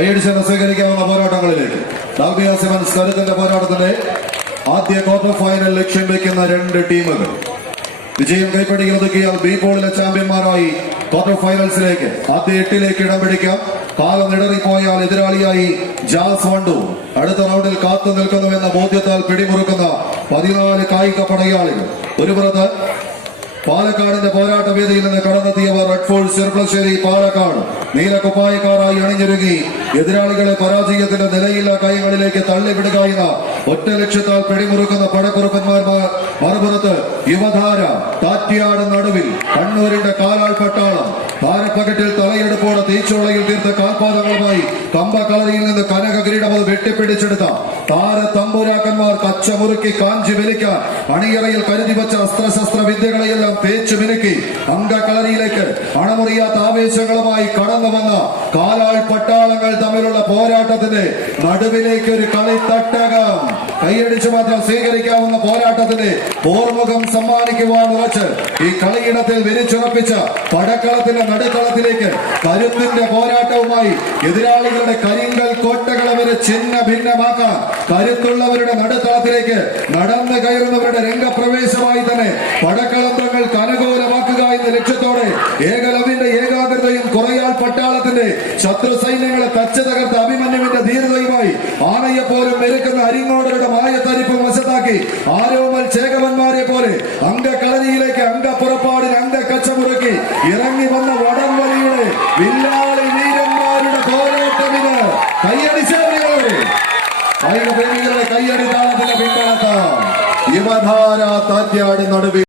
കൈയടിച്ച് സ്വീകരിക്കാവുന്ന പോരാട്ടങ്ങളിലേക്ക് ഡാൽമിയ സിമൻസ് കരുത്തിന്റെ പോരാട്ടത്തിന്റെ ആദ്യ ക്വാർട്ടർ ഫൈനൽ ലക്ഷ്യം വയ്ക്കുന്ന രണ്ട് ടീമുകൾ. വിജയം കൈപ്പിടിക്കുന്നതൊക്കെയാൽ ബി പോളിലെ ചാമ്പ്യന്മാരായി ക്വാർട്ടർ ഫൈനൽസിലേക്ക് ആദ്യ 8 ഇടം പിടിക്കാം. കാലം ഇടറിപ്പോയാൽ എതിരാളിയായി ജാസ് വണ്ടു അടുത്ത റൗണ്ടിൽ കാത്തു നിൽക്കുന്നുവെന്ന ബോധ്യത്താൽ പിടിമുറുക്കുന്ന 14 കായിക പടയാളികൾ. ഒരു പുറത്ത് പാലക്കാടിന്റെ പോരാട്ട വേദിയിൽ നിന്ന് കടന്നെത്തിയവർ റെഡ് ഫോഴ്സ് ചെറുപ്പശ്ശേരി പാലക്കാട് നീലക്കുപ്പായക്കാരായി അണിഞ്ഞൊരുങ്ങി എതിരാളികളെ പരാജയത്തിന്റെ നിലയില്ല കൈകളിലേക്ക് തള്ളിവിടുക എന്ന ഒറ്റ ലക്ഷ്യത്താൽ പിടിമുറുക്കുന്ന പടക്കുറുപ്പന്മാർ. മറുപുറത്ത് യുവധാര താറ്റിയാട് നടുവിൽ കണ്ണൂരിന്റെ കാലാൾ പട്ടാളം താരപ്പകറ്റിൽ തലയെടുപ്പോടെ തീച്ചോളയിൽ തീർത്ത കാൽപാദങ്ങളുമായി കമ്പക്കളരിയിൽ നിന്ന് കനക കിരീടം അത് വെട്ടിപ്പിടിച്ചെടുത്ത താര തമ്പുരാക്കന്മാർ കച്ചമുറുക്കി കാഞ്ചി വലിക്കാൻ അണിയറയിൽ കരുതി വച്ച അസ്ത്രശസ്ത്ര വിദ്യകളെയെല്ലാം തേച്ചു മിനുക്കി അംഗക്കളരിയിലേക്ക് അണമുറിയാത്ത ആവേശങ്ങളുമായി കടന്നു വന്ന കാലാൾ പട്ടാളങ്ങൾ തമ്മിലുള്ള പോരാട്ടത്തിന്റെ നടുവിലേക്ക് ഒരു കളിത്തട്ടകം കൈയടിച്ചു മാത്രം സ്വീകരിക്കാവുന്ന പോരാട്ടത്തിന്റെ പോർമുഖം സമ്മാനിക്കുവാൻ ഉറച്ച് ഈ കളിയിടത്തിൽ വിരിച്ചുറപ്പിച്ച പടക്കളത്തിന്റെ നടുക്കളത്തിലേക്ക് കരുത്തിന്റെ പോരാട്ടവുമായി എതിരാളികളുടെ കരിങ്കൽ കോട്ടകളെ വരെ ഛിന്ന ഭിന്നമാക്കാൻ കരുത്തുള്ളവരുടെ നടുക്കളത്തിലേക്ക് നടന്നു കയറുന്നവരുടെ രംഗപ്രവേശമായി തന്നെ പടക്കളം തങ്ങൾക്ക് അനുകൂലമാക്കുക എന്ന ലക്ഷ്യത്തോടെ ഏകലവ്യന്റെ ഏകാഗ്രതയും കുറയാൾ പട്ടാളത്തിന്റെ ശത്രു സൈന്യങ്ങളെ തച്ച് തകർത്ത അഭിമന്യുവിന്റെ ധീരതയുമായി ആനയെപ്പോലും മെരുക്കുന്ന അരിങ്ങോടരുടെ മായത്തരിപ്പും വശത്താക്കി ആരോമൽ ചേകവന്മാരെ പോലെ അംഗക്കളരിയിലേക്ക് അംഗപ്പുറപ്പാടിന് അംഗക്കച്ചമുറുക്കി ഇറങ്ങി വന്ന വടംവലിയുടെ വില്ലാളി വീരന്മാരുടെ പോരാട്ടമിന് കയ്യടിച്ചവരുടെ കായിക പ്രേമികളുടെ കയ്യടി താളത്തിന്റെ പിൻബലത്താൽ യുവധാര താറ്റ്യാട് നടുവിൽ